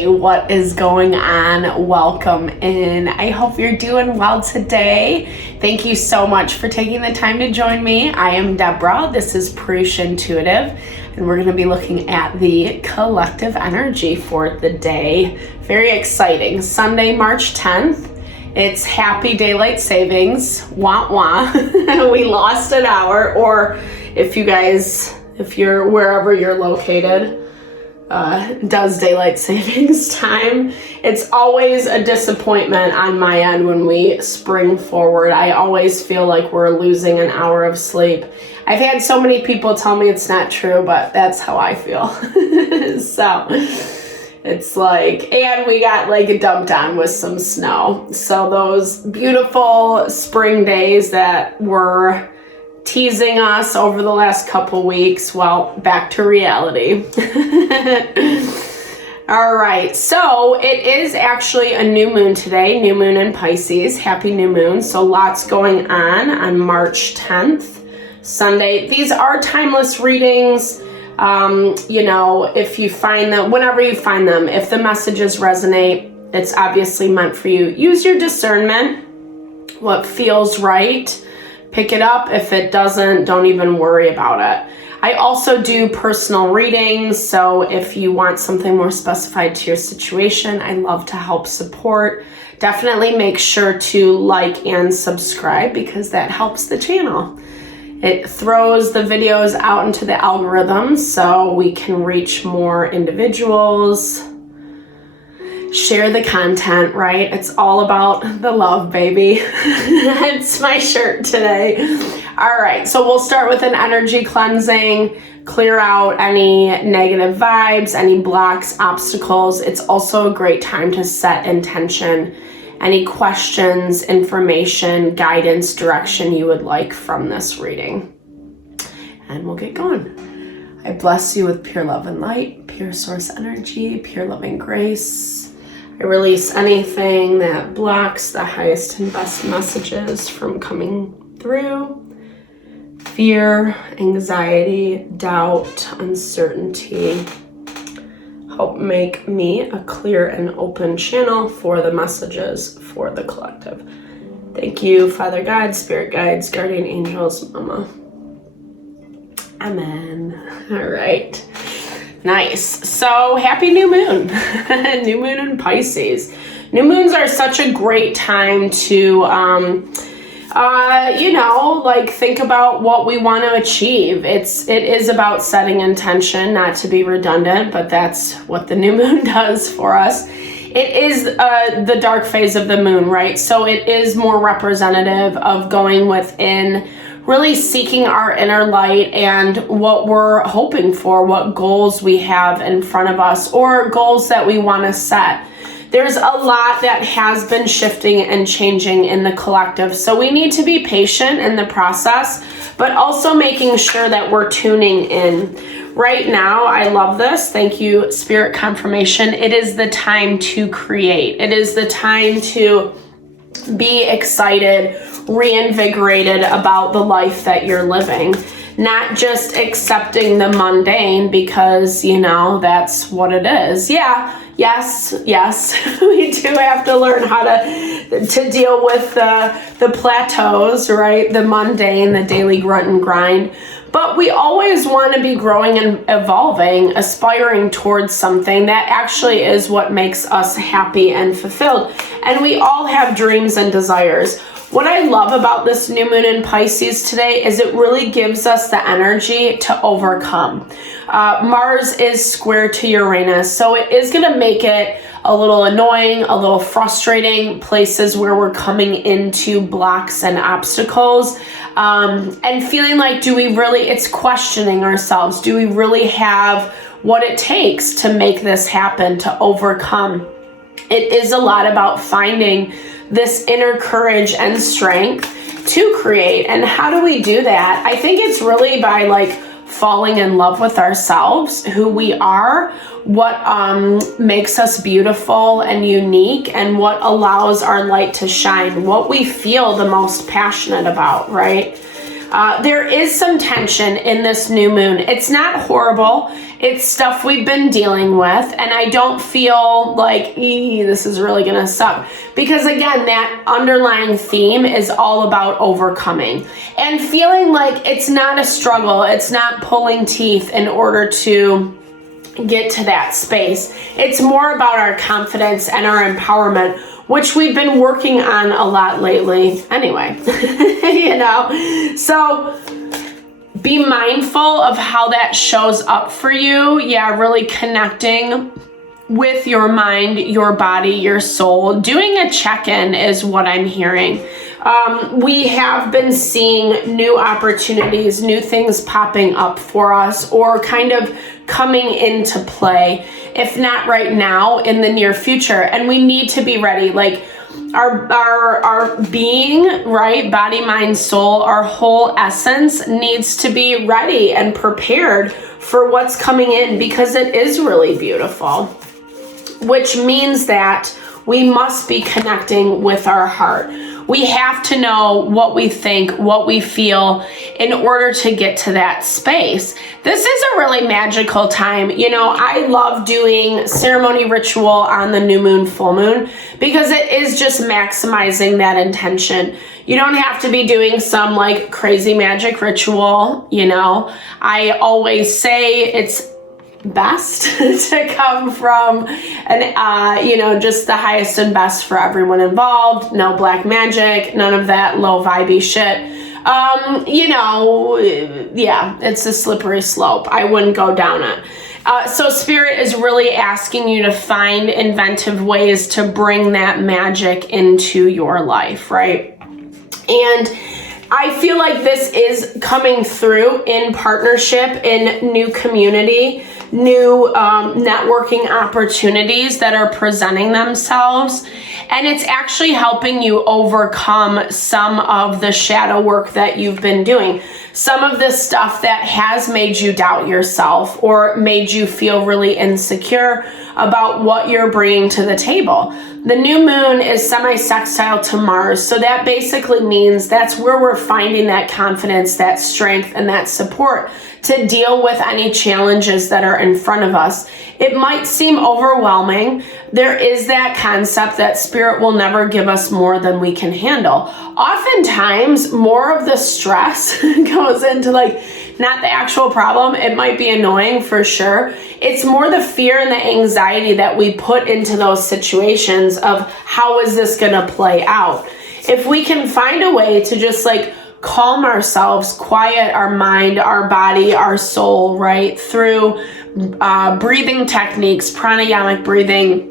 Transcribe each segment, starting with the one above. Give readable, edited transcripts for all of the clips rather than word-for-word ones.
Hey, what is going on? Welcome in. I hope you're doing well today. Thank you so much for taking the time to join me. I am Deborah. This is Purusha Intuitive, and we're going to be looking at the collective energy for the day. Very exciting. Sunday, March 10th. It's happy daylight savings. Wah wah. We lost an hour, or if you're wherever you're located, does daylight savings time. It's always a disappointment on my end when we spring forward. I always feel like we're losing an hour of sleep. I've had so many people tell me it's not true, but that's how I feel. So it's like, and we got like dumped on with some snow. So those beautiful spring days that were teasing us over the last couple weeks, well, back to reality. All right, so it is actually a new moon today, new moon in Pisces. Happy new moon. So lots going on March 10th, Sunday. These are timeless readings. If you find them, whenever you find them, if the messages resonate, it's obviously meant for you. Use your discernment, what feels right. Pick it up. If it doesn't, don't even worry about it. I also do personal readings, so if you want something more specified to your situation, I love to help support. Definitely make sure to like and subscribe because that helps the channel. It throws the videos out into the algorithm so we can reach more individuals. Share the content, right? It's all about the love, baby. It's my shirt today. All right, so we'll start with an energy cleansing, clear out any negative vibes, any blocks, obstacles. It's also a great time to set intention. Any questions, information, guidance, direction you would like from this reading. And we'll get going. I bless you with pure love and light, pure source energy, pure loving grace. I release anything that blocks the highest and best messages from coming through. Fear, anxiety, doubt, uncertainty. Help make me a clear and open channel for the messages for the collective. Thank you, Father God, Spirit Guides, Guardian Angels, Mama. Amen. All right. Nice. So happy new moon. New moon in Pisces. New moons are such a great time to, think about what we want to achieve. It is about setting intention, not to be redundant, but that's what the new moon does for us. It is the dark phase of the moon, right? So it is more representative of going within, really seeking our inner light and what we're hoping for, what goals we have in front of us, or goals that we want to set. There's a lot that has been shifting and changing in the collective, so we need to be patient in the process, but also making sure that we're tuning in. Right now, I love this. Thank you, Spirit Confirmation. It is the time to create. It is the time to be excited, reinvigorated about the life that you're living. Not just accepting the mundane because, that's what it is. Yes, we do have to learn how to deal with the plateaus, right? The mundane, the daily grunt and grind. But we always want to be growing and evolving, aspiring towards something that actually is what makes us happy and fulfilled. And we all have dreams and desires. What I love about this new moon in Pisces today is it really gives us the energy to overcome. Mars is square to Uranus, so it is going to make it a little annoying, a little frustrating, places where we're coming into blocks and obstacles, and feeling like, it's questioning ourselves. Do we really have what it takes to make this happen, to overcome? It is a lot about finding this inner courage and strength to create. And how do we do that? I think it's really by falling in love with ourselves, who we are, what makes us beautiful and unique, and what allows our light to shine, what we feel the most passionate about, right? There is some tension in this new moon. It's not horrible. It's stuff we've been dealing with, and I don't feel like, this is really gonna suck. Because again, that underlying theme is all about overcoming and feeling like it's not a struggle. It's not pulling teeth in order to get to that space. It's more about our confidence and our empowerment, which we've been working on a lot lately anyway. So be mindful of how that shows up for you. Yeah, really connecting with your mind, your body, your soul. Doing a check-in is what I'm hearing. We have been seeing new opportunities, new things popping up for us, or kind of coming into play, if not right now, in the near future. And we need to be ready. Like our being, right? Body, mind, soul, our whole essence needs to be ready and prepared for what's coming in, because it is really beautiful, which means that we must be connecting with our heart. We have to know what we think, what we feel in order to get to that space. This is a really magical time. I love doing ceremony ritual on the new moon, full moon, because it is just maximizing that intention. You don't have to be doing some like crazy magic ritual. I always say it's best to come from just the highest and best for everyone involved. No black magic, none of that low vibey shit. It's a slippery slope. I wouldn't go down it. So Spirit is really asking you to find inventive ways to bring that magic into your life, right? And I feel like this is coming through in partnership, in new community, new networking opportunities that are presenting themselves. And it's actually helping you overcome some of the shadow work that you've been doing. Some of the stuff that has made you doubt yourself or made you feel really insecure about what you're bringing to the table. The new moon is semi-sextile to Mars, so that basically means that's where we're finding that confidence, that strength, and that support to deal with any challenges that are in front of us. It might seem overwhelming. There is that concept that Spirit will never give us more than we can handle. Oftentimes, more of the stress goes into not the actual problem. It might be annoying for sure. It's more the fear and the anxiety that we put into those situations of how is this gonna play out. If we can find a way to just calm ourselves, quiet our mind, our body, our soul, right? Through breathing techniques, pranayamic breathing,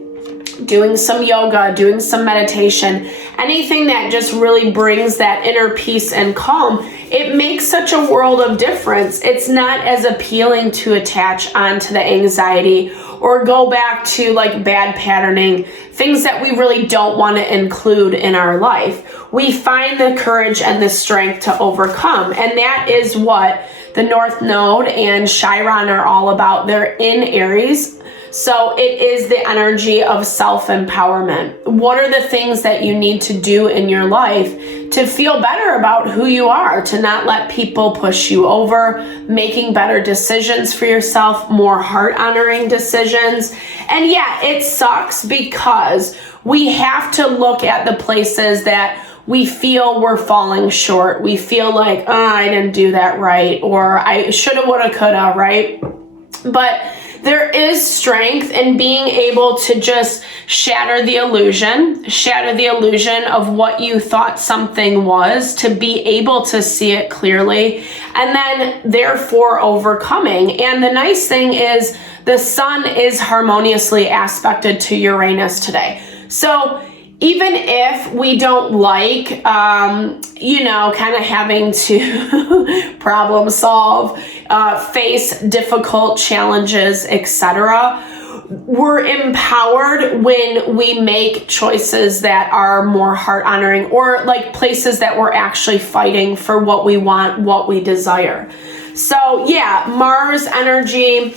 doing some yoga, doing some meditation, anything that just really brings that inner peace and calm, it makes such a world of difference. It's not as appealing to attach onto the anxiety or go back to bad patterning, things that we really don't want to include in our life. We find the courage and the strength to overcome. And that is what the North Node and Chiron are all about. They're in Aries. So it is the energy of self-empowerment. What are the things that you need to do in your life to feel better about who you are, to not let people push you over, making better decisions for yourself, more heart-honoring decisions. And yeah, it sucks because we have to look at the places that we feel we're falling short. We feel like, I didn't do that right, or I shoulda, woulda, coulda, right? But there is strength in being able to just shatter the illusion of what you thought something was, to be able to see it clearly, and then therefore overcoming. And the nice thing is the sun is harmoniously aspected to Uranus today. So even if we don't like, kind of having to problem solve, face difficult challenges, etc., we're empowered when we make choices that are more heart-honoring, or places that we're actually fighting for what we want, what we desire. So yeah, Mars energy,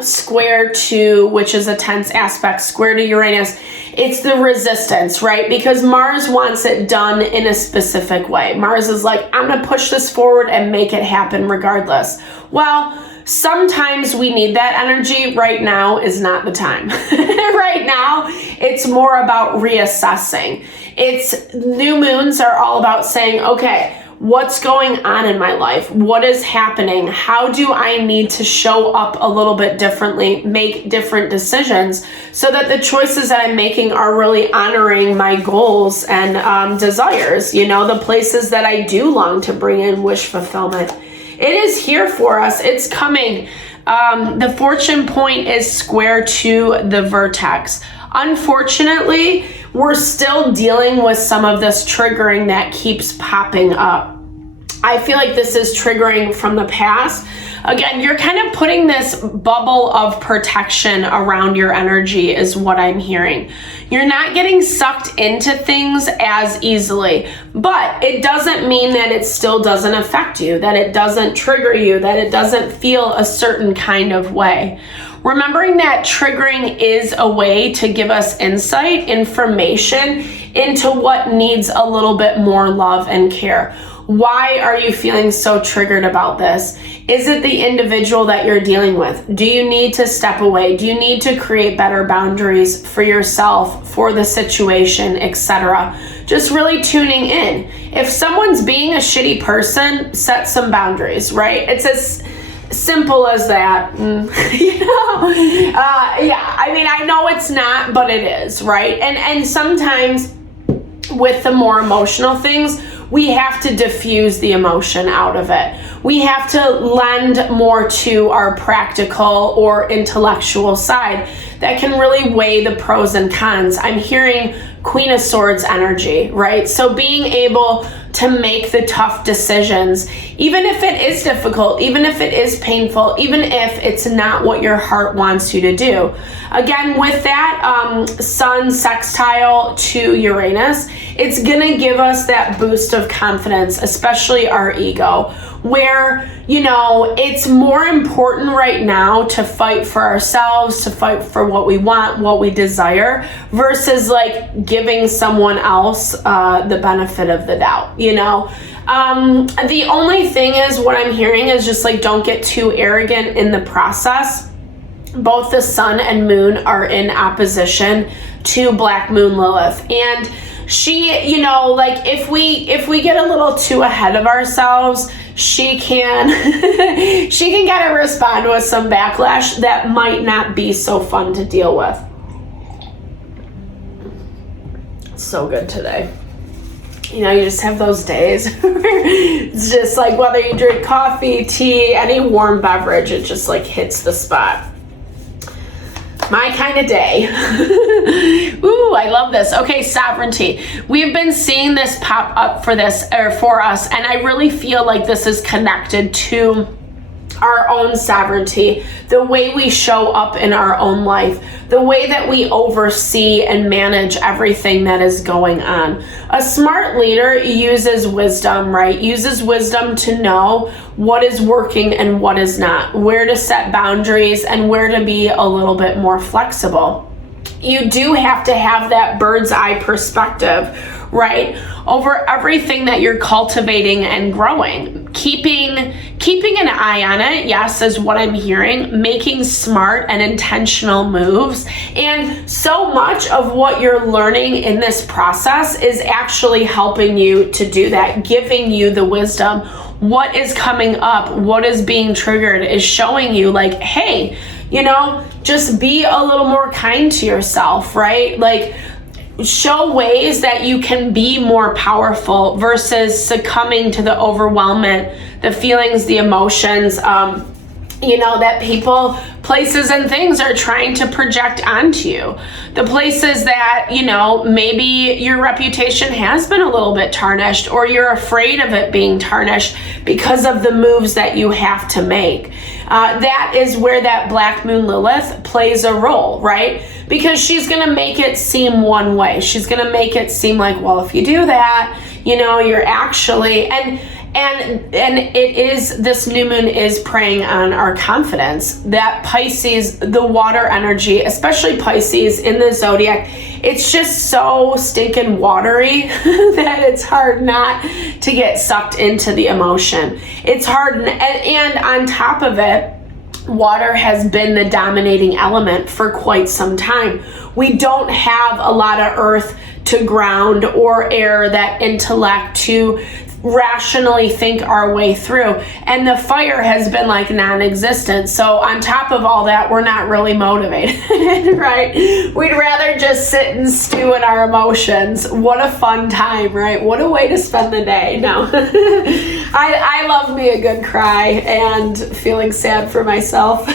square to, which is a tense aspect, square to Uranus, it's the resistance, right? Because Mars wants it done in a specific way. Mars is like, I'm going to push this forward and make it happen regardless. Well, sometimes we need that energy. Right now is not the time. Right now, it's more about reassessing. It's new moons are all about saying, okay, what's going on in my life? What is happening? How do I need to show up a little bit differently, make different decisions so that the choices that I'm making are really honoring my goals and desires, you know, the places that I do long to bring in wish fulfillment. It is here for us. It's coming. The fortune point is square to the vertex. Unfortunately, we're still dealing with some of this triggering that keeps popping up. I feel like this is triggering from the past. Again, you're kind of putting this bubble of protection around your energy is what I'm hearing. You're not getting sucked into things as easily, but it doesn't mean that it still doesn't affect you, that it doesn't trigger you, that it doesn't feel a certain kind of way. Remembering that triggering is a way to give us insight, information into what needs a little bit more love and care. Why are you feeling so triggered about this? Is it the individual that you're dealing with? Do you need to step away? Do you need to create better boundaries for yourself, for the situation, etc.? Just really tuning in. If someone's being a shitty person, set some boundaries, right? It's as simple as that. Yeah, I mean, I know it's not, but it is, right? And sometimes with the more emotional things, we have to diffuse the emotion out of it. We have to lend more to our practical or intellectual side that can really weigh the pros and cons. I'm hearing Queen of Swords energy, right? So being able to make the tough decisions, even if it is difficult, even if it is painful, even if it's not what your heart wants you to do. Again, with that Sun sextile to Uranus, it's gonna give us that boost of confidence, especially our ego, where, you know, it's more important right now to fight for ourselves, to fight for what we want, what we desire, versus like giving someone else the benefit of the doubt, you know? The only thing is, what I'm hearing is just like, don't get too arrogant in the process. Both the sun and moon are in opposition to Black Moon Lilith. And she, you know, like if we get a little too ahead of ourselves, she can kind of respond with some backlash that might not be so fun to deal with. So good today. You know, you just have those days where it's just like, whether you drink coffee, tea, any warm beverage, it just like hits the spot. My kind of day. Ooh, I love this. Okay, sovereignty. We've been seeing this pop up for us, and I really feel like this is connected to our own sovereignty, the way we show up in our own life, the way that we oversee and manage everything that is going on. A smart leader uses wisdom, right? Uses wisdom to know what is working and what is not, where to set boundaries and where to be a little bit more flexible. You do have to have that bird's eye perspective, right, over everything that you're cultivating and growing. Keeping an eye on it, yes, is what I'm hearing. Making smart and intentional moves. And so much of what you're learning in this process is actually helping you to do that, giving you the wisdom. What is coming up, what is being triggered is showing you like, hey, you know, just be a little more kind to yourself, right? Like, show ways that you can be more powerful versus succumbing to the overwhelmment, the feelings, the emotions, you know, that people, places, and things are trying to project onto you. The places that, you know, maybe your reputation has been a little bit tarnished, or you're afraid of it being tarnished because of the moves that you have to make. That is where that Black Moon Lilith plays a role, right? Because she's going to make it seem one way. She's going to make it seem like, well, if you do that, you know, you're actually, and And this new moon is preying on our confidence. That Pisces, the water energy, especially Pisces in the zodiac, it's just so stinking watery that it's hard not to get sucked into the emotion. It's hard, and on top of it, water has been the dominating element for quite some time. We don't have a lot of earth to ground or air, that intellect to rationally think our way through, and the fire has been like non-existent. So on top of all that, we're not really motivated. Right? We'd rather just sit and stew in our emotions. What a fun time, right? What a way to spend the day. No. I love me a good cry and feeling sad for myself.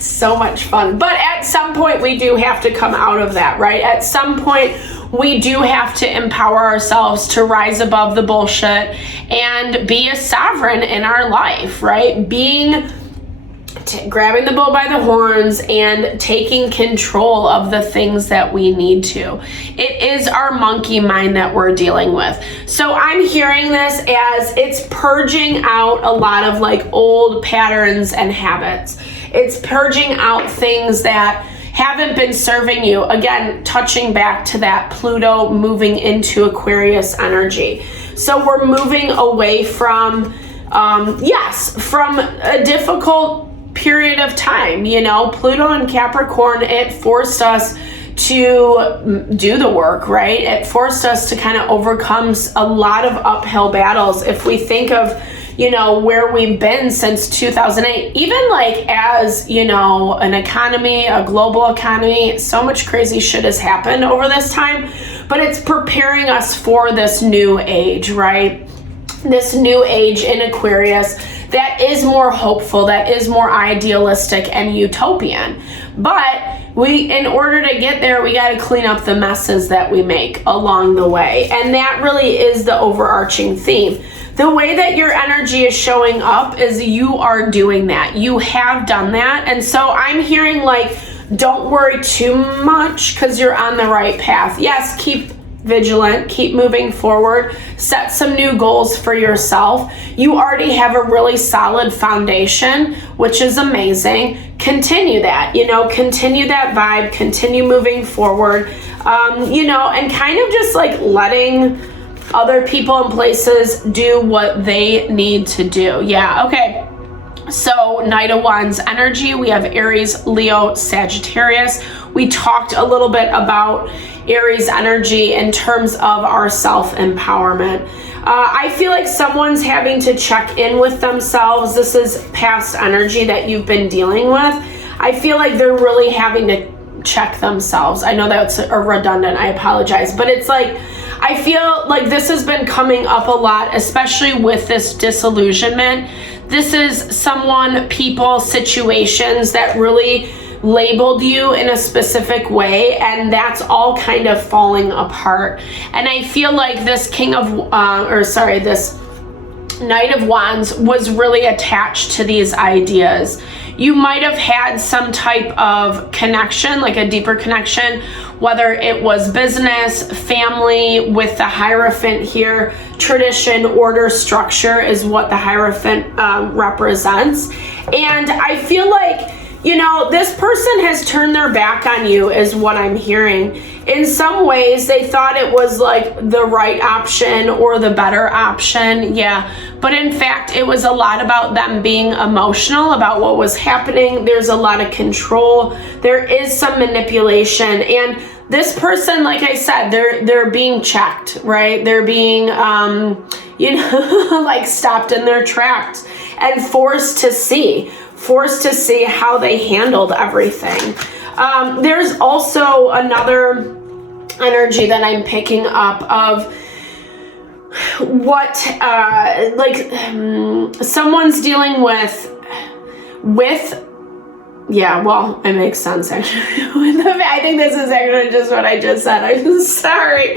So much fun. But at some point we do have to come out of that, right? At some point we do have to empower ourselves to rise above the bullshit and be a sovereign in our life, right? Grabbing the bull by the horns and taking control of the things that we need to. It is our monkey mind that we're dealing with. So I'm hearing this as it's purging out a lot of like old patterns and habits. It's purging out things that haven't been serving you. Again, touching back to that Pluto moving into Aquarius energy. So we're moving away from, from a difficult period of time. Pluto and Capricorn, it forced us to do the work, right? It forced us to kind of overcome a lot of uphill battles. If we think of where we've been since 2008, even like as, an economy, a global economy, so much crazy shit has happened over this time, but it's preparing us for this new age, right? This new age in Aquarius that is more hopeful, that is more idealistic and utopian. But in order to get there, we got to clean up the messes that we make along the way. And that really is the overarching theme. The way that your energy is showing up is you are doing that. You have done that. And so I'm hearing like, don't worry too much because you're on the right path. Yes, keep vigilant, keep moving forward, set some new goals for yourself. You already have a really solid foundation, which is amazing. Continue that, continue that vibe, continue moving forward, and kind of just like letting other people and places do what they need to do. Yeah, okay. So Knight of Wands energy, we have Aries, Leo, Sagittarius. We talked a little bit about Aries energy in terms of our self-empowerment. I feel like someone's having to check in with themselves. This is past energy that you've been dealing with. I feel like they're really having to check themselves. I know that's a redundant, I apologize, but it's like, I feel like this has been coming up a lot, especially with this disillusionment. This is someone, people, situations that really labeled you in a specific way, and that's all kind of falling apart. And I feel like this this Knight of Wands was really attached to these ideas. You might have had some type of connection, like a deeper connection, whether it was business, family, with the Hierophant here. Tradition, order, structure is what the Hierophant represents. And I feel like, this person has turned their back on you is what I'm hearing. In some ways, they thought it was like the right option or the better option. Yeah. But in fact, it was a lot about them being emotional about what was happening. There's a lot of control. There is some manipulation. And this person, like I said, they're being checked, right? They're being, like stopped in their tracks and forced to see how they handled everything. There's also another energy that I'm picking up of what, someone's dealing with, yeah, well, it makes sense actually. I think this is actually just what I just said. I'm sorry.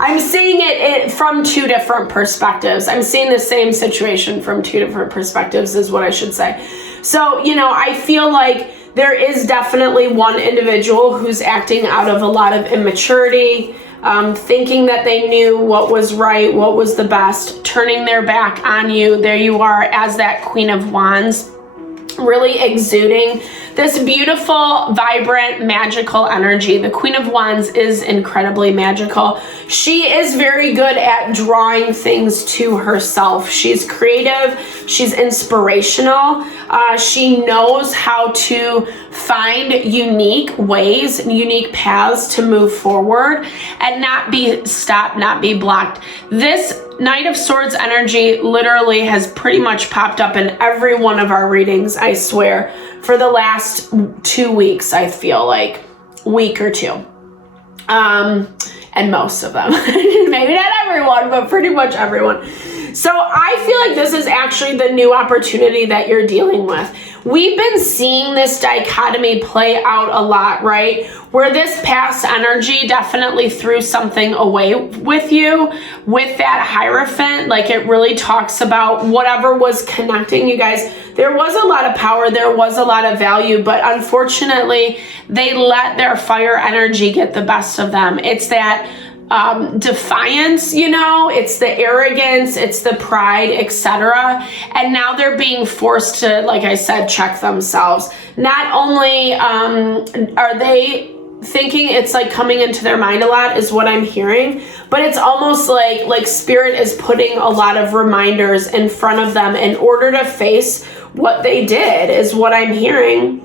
I'm seeing it from two different perspectives. I'm seeing the same situation from two different perspectives is what I should say. So, I feel like there is definitely one individual who's acting out of a lot of immaturity, thinking that they knew what was right, what was the best, turning their back on you. There you are as that Queen of Wands, really exuding this beautiful, vibrant, magical energy. The Queen of Wands is incredibly magical. She is very good at drawing things to herself. She's creative. She's inspirational. She knows how to find unique ways, unique paths to move forward and not be stopped, not be blocked. This Knight of Swords energy literally has pretty much popped up in every one of our readings, I swear, for the last 2 weeks, I feel like, week or two. And most of them. Maybe not everyone, but pretty much everyone. So I feel like this is actually the new opportunity that you're dealing with. We've been seeing this dichotomy play out a lot, right? Where this past energy definitely threw something away with you with that Hierophant. Like, it really talks about whatever was connecting you guys. There was a lot of power, there was a lot of value, but unfortunately they let their fire energy get the best of them. It's that defiance, you know, it's the arrogance, it's the pride, etc. And now they're being forced to, like I said, check themselves. Not only are they thinking it's like coming into their mind a lot, is what I'm hearing, but it's almost like Spirit is putting a lot of reminders in front of them in order to face what they did, is what I'm hearing.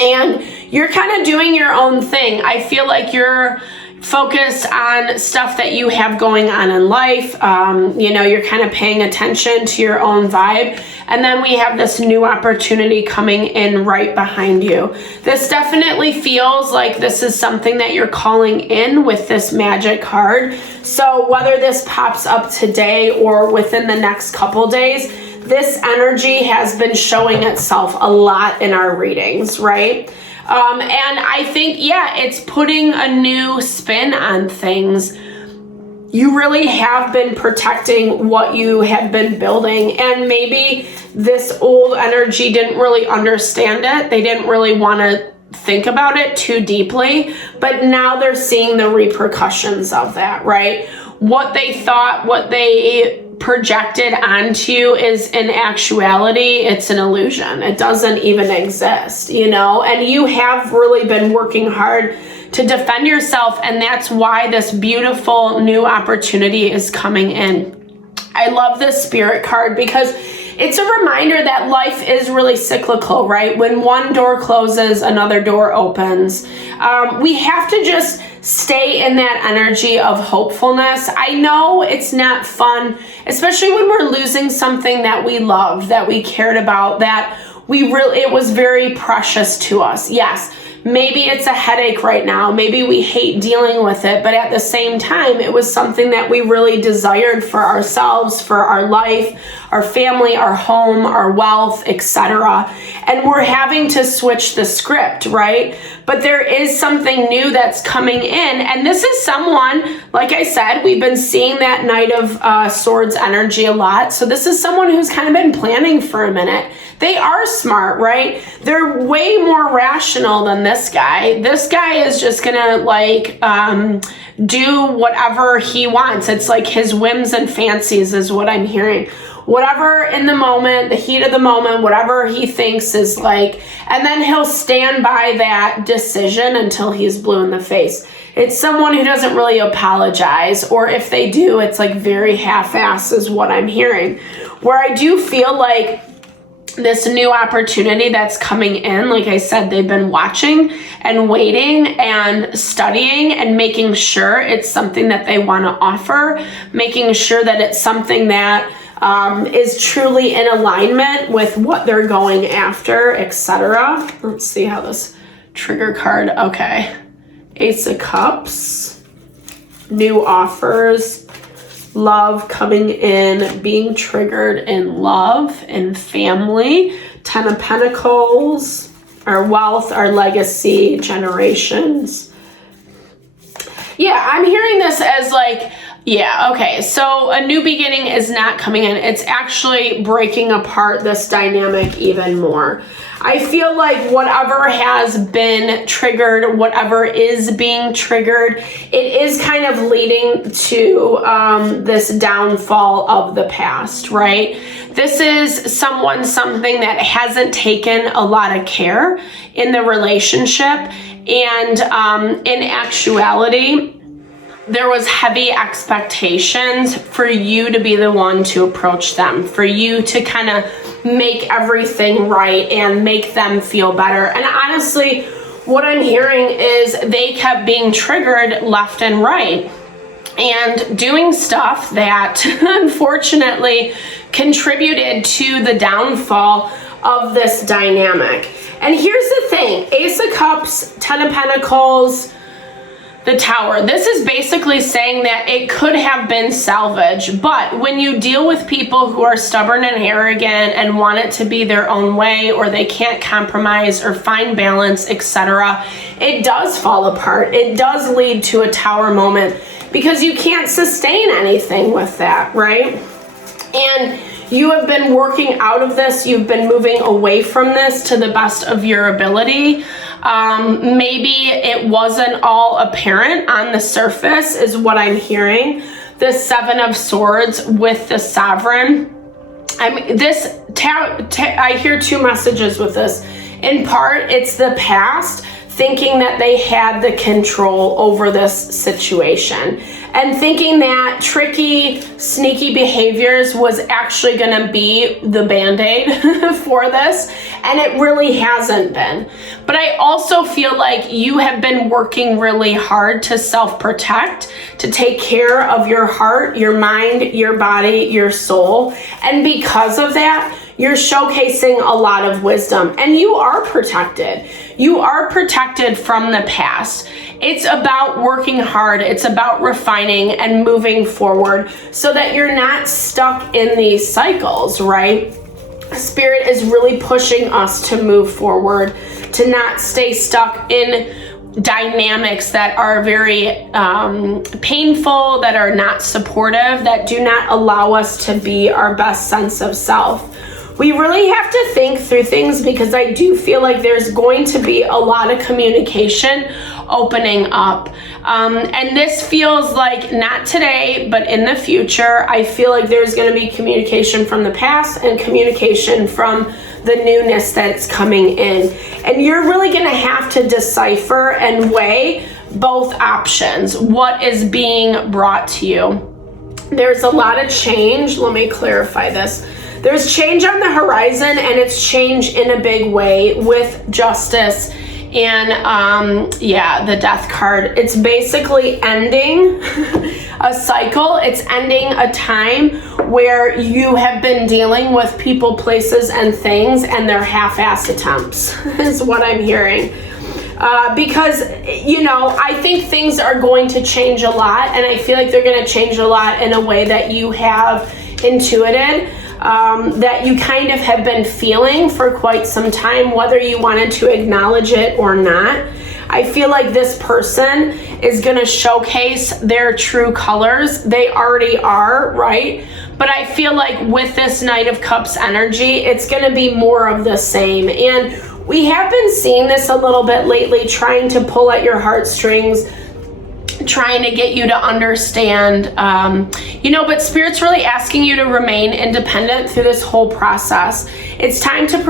And you're kind of doing your own thing. I feel like you're focused on stuff that you have going on in life. You know, you're kind of paying attention to your own vibe. And then we have this new opportunity coming in right behind you. This definitely feels like this is something that you're calling in with this Magic card. So whether this pops up today or within the next couple days, this energy has been showing itself a lot in our readings, right? And I think, yeah, it's putting a new spin on things. You really have been protecting what you have been building, and maybe this old energy didn't really understand it. They didn't really want to think about it too deeply, but now they're seeing the repercussions of that, right? What they thought, what they projected onto you is in actuality, it's an illusion. It doesn't even exist, you know? And you have really been working hard to defend yourself, and that's why this beautiful new opportunity is coming in. I love this Spirit card because it's a reminder that life is really cyclical, right? When one door closes, another door opens. We have to just stay in that energy of hopefulness. I know it's not fun, especially when we're losing something that we loved, that we cared about, that it was very precious to us. Yes, maybe it's a headache right now. Maybe we hate dealing with it, but at the same time, it was something that we really desired for ourselves, for our life, our family, our home, our wealth, etc. And we're having to switch the script, right? But there is something new that's coming in. And this is someone, like I said, we've been seeing that Knight of Swords energy a lot. So this is someone who's kind of been planning for a minute. They are smart, right? They're way more rational than this guy. This guy is just gonna do whatever he wants. It's like his whims and fancies is what I'm hearing. Whatever in the moment, the heat of the moment, whatever he thinks is like, and then he'll stand by that decision until he's blue in the face. It's someone who doesn't really apologize, or if they do, it's like very half-assed is what I'm hearing. Where I do feel like this new opportunity that's coming in, like I said, they've been watching and waiting and studying and making sure it's something that they want to offer, making sure that it's something that is truly in alignment with what they're going after, etc. Let's see how this trigger card, okay. Ace of Cups, new offers, love coming in, being triggered in love and family, 10 of Pentacles, our wealth, our legacy, generations. Yeah, I'm hearing this as like Yeah, okay. So a new beginning is not coming in. It's actually breaking apart this dynamic even more. I feel like whatever has been triggered, whatever is being triggered, it is kind of leading to this downfall of the past, right? This is something that hasn't taken a lot of care in the relationship. And in actuality, there was heavy expectations for you to be the one to approach them, for you to kind of make everything right and make them feel better. And honestly, what I'm hearing is they kept being triggered left and right and doing stuff that unfortunately contributed to the downfall of this dynamic. And here's the thing, Ace of Cups, 10 of Pentacles, the Tower. This is basically saying that it could have been salvaged, but when you deal with people who are stubborn and arrogant and want it to be their own way, or they can't compromise or find balance, etc., it does fall apart. It does lead to a Tower moment because you can't sustain anything with that, right? And you have been working out of this. You've been moving away from this to the best of your ability. Maybe it wasn't all apparent on the surface is what I'm hearing. The Seven of Swords with the Sovereign. I mean, I hear two messages with this. In part, it's the past thinking that they had the control over this situation and thinking that tricky, sneaky behaviors was actually going to be the Band-Aid for this, and it really hasn't been. But I also feel like you have been working really hard to self-protect, to take care of your heart, your mind, your body, your soul, and because of that, you're showcasing a lot of wisdom, and you are protected. You are protected from the past. It's about working hard. It's about refining and moving forward so that you're not stuck in these cycles, right? Spirit is really pushing us to move forward, to not stay stuck in dynamics that are very painful, that are not supportive, that do not allow us to be our best sense of self. We really have to think through things because I do feel like there's going to be a lot of communication opening up. And this feels like not today, but in the future, I feel like there's going to be communication from the past and communication from the newness that's coming in. And you're really going to have to decipher and weigh both options. What is being brought to you? There's a lot of change. Let me clarify this. There's change on the horizon, and it's change in a big way with justice and the Death card. It's basically ending a cycle. It's ending a time where you have been dealing with people, places, and things, and their half-ass attempts is what I'm hearing. Because, I think things are going to change a lot, and I feel like they're going to change a lot in a way that you have intuited. That you kind of have been feeling for quite some time, whether you wanted to acknowledge it or not. I feel like this person is going to showcase their true colors. They already are, right? But I feel like with this Knight of Cups energy, it's going to be more of the same. And we have been seeing this a little bit lately, trying to pull at your heartstrings, trying to get you to understand, but Spirit's really asking you to remain independent through this whole process. It's time to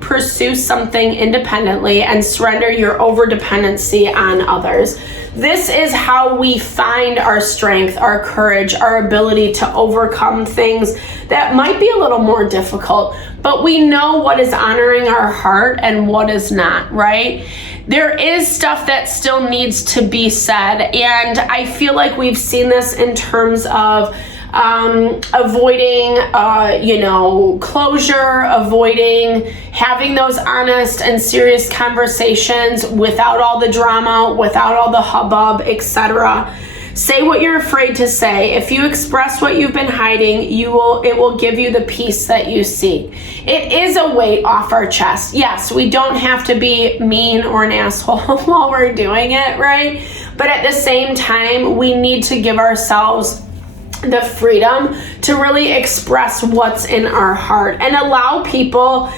pursue something independently and surrender your overdependency on others. This is how we find our strength, our courage, our ability to overcome things that might be a little more difficult, but we know what is honoring our heart and what is not, right? There is stuff that still needs to be said, and I feel like we've seen this in terms of avoiding, closure, avoiding having those honest and serious conversations without all the drama, without all the hubbub, etc. Say what you're afraid to say. If you express what you've been hiding, it will give you the peace that you seek. It is a weight off our chest. Yes, we don't have to be mean or an asshole while we're doing it, right? But at the same time, we need to give ourselves the freedom to really express what's in our heart and allow people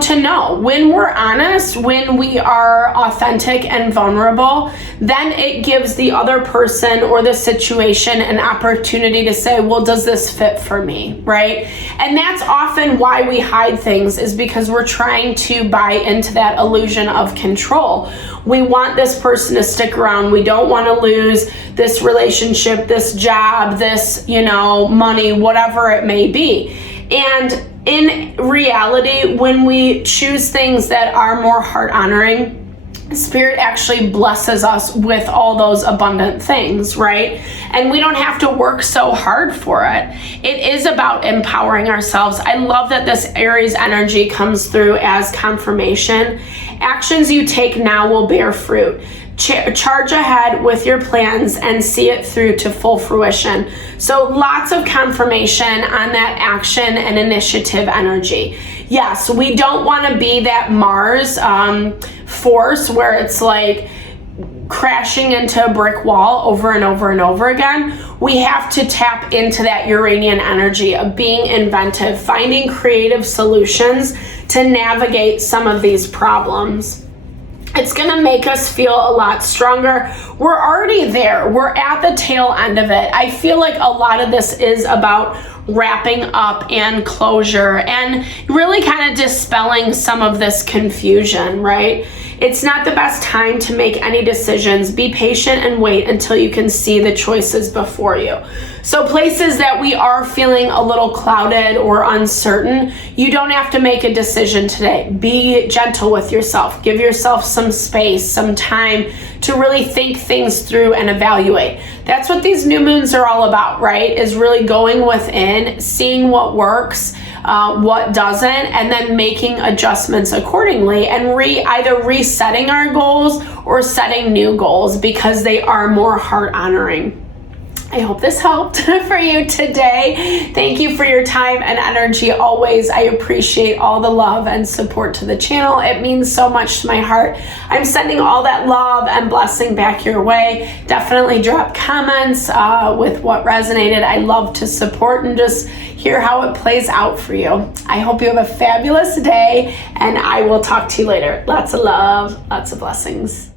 to know when we're honest, when we are authentic and vulnerable, then it gives the other person or the situation an opportunity to say, well, does this fit for me, right? And that's often why we hide things, is because we're trying to buy into that illusion of control. We want this person to stick around. We don't want to lose this relationship, this job, this, money, whatever it may be. And in reality, when we choose things that are more heart-honoring, Spirit actually blesses us with all those abundant things, right? And we don't have to work so hard for it. It is about empowering ourselves. I love that this Aries energy comes through as confirmation. Actions you take now will bear fruit. Charge ahead with your plans and see it through to full fruition. So lots of confirmation on that action and initiative energy. Yes, we don't want to be that Mars force where it's like crashing into a brick wall over and over and over again. We have to tap into that Uranian energy of being inventive, finding creative solutions to navigate some of these problems. It's going to make us feel a lot stronger. We're already there. We're at the tail end of it. I feel like a lot of this is about wrapping up and closure and really kind of dispelling some of this confusion, right? It's not the best time to make any decisions. Be patient and wait until you can see the choices before you. So places that we are feeling a little clouded or uncertain, you don't have to make a decision today. Be gentle with yourself. Give yourself some space, some time to really think things through and evaluate. That's what these new moons are all about, right? Is really going within, seeing what works, what doesn't, and then making adjustments accordingly and either resetting our goals or setting new goals because they are more heart honoring. I hope this helped for you today. Thank you for your time and energy always. I appreciate all the love and support to the channel. It means so much to my heart. I'm sending all that love and blessing back your way. Definitely drop comments with what resonated. I love to support and just hear how it plays out for you. I hope you have a fabulous day, and I will talk to you later. Lots of love, lots of blessings.